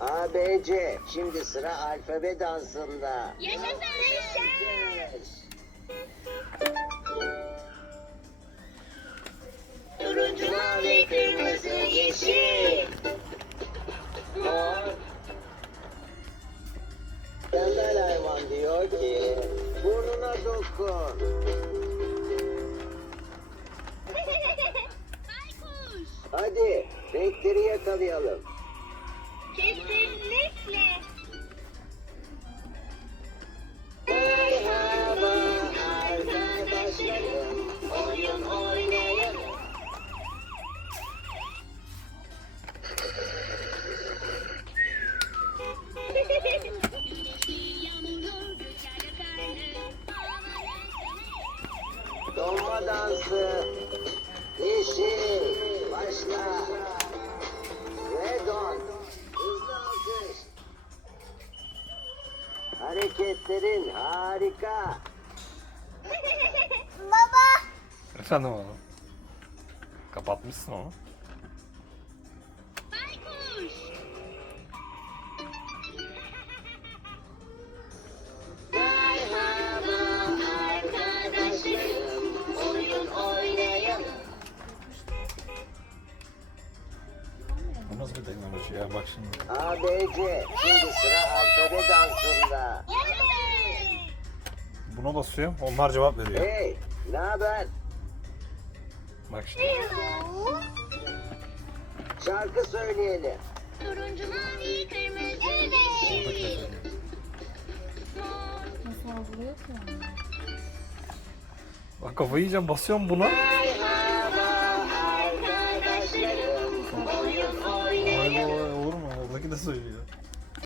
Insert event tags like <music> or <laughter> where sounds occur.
A, B, C. Şimdi sıra alfabe dansında. Yaşasın! Yaşasın! Turuncu, mavi, kırmızı, kırmızı, yeşil. Tembel <laughs> hayvan diyor ki, burnuna dokun. <laughs> Haykuş. Hadi, renkleri yakalayalım. Başla. Başla. Hareketlerin harika. <laughs> Baba. Efendim é oğlum. Kapatmışsın onu. Baykuş. Bu şimdi. sıra alfabe dansında. Buna basıyorum. Onlar cevap veriyor. Hey, ne haber? Bak şimdi. Şarkı söyleyelim. Turuncu, mavi, kırmızı, yeşil. Bak kafayı yiyeceğim. Basıyorum buna. 是的。